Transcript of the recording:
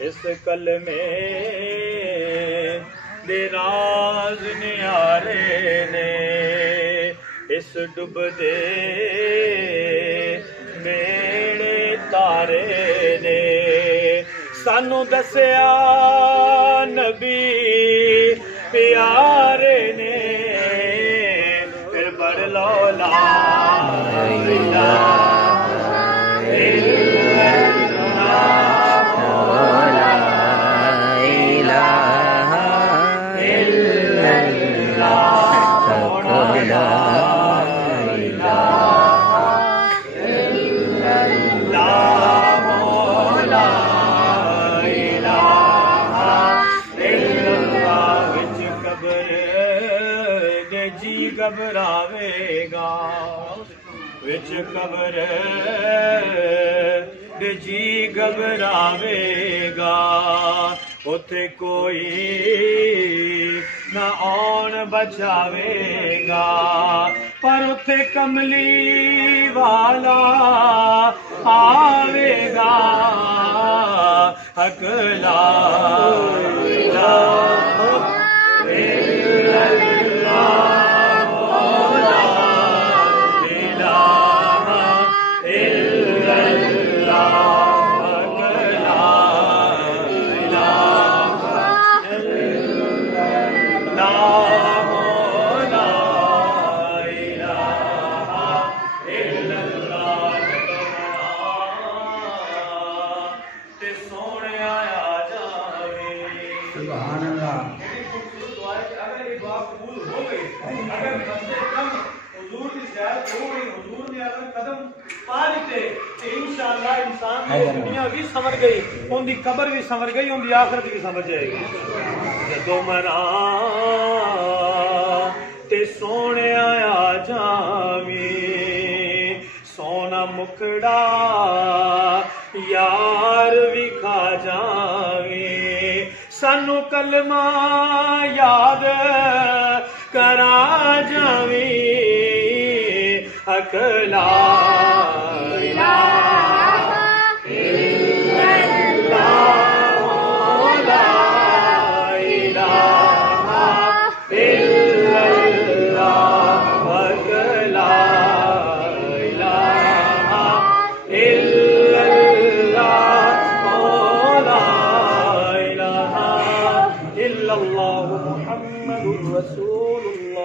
इस कलमे दे राज न्यारे ने, इस डुबदे मेरे तारे ने सानू दसिया नबी प्यारे ने। फिर पढ़ लो ला जी घबरावेगा, विच कब्र दे जी घबरावेगा, उथे कोई ना आउण बचावेगा, पर उथे कमली वाला आवेगा। हक ला सुभान अल्लाह। अगर ये दुआ कबूल हो गई, अगर बंदे कम हुजूर की ज़ियारत हो गई, हुजूर ने अगर कदम पा लिते तो इंशाअल्लाह इंसान की दुनिया भी संवर गई, उनकी कब्र भी संवर गई, उनकी आखिरत भी संवर जाएगी। जदों मरा ते सोने आ जावी, सोना मुखड़ा यार भी खा जावी, सानू कलमा याद करा जावी। हक ला मुहम्मदुर रसूल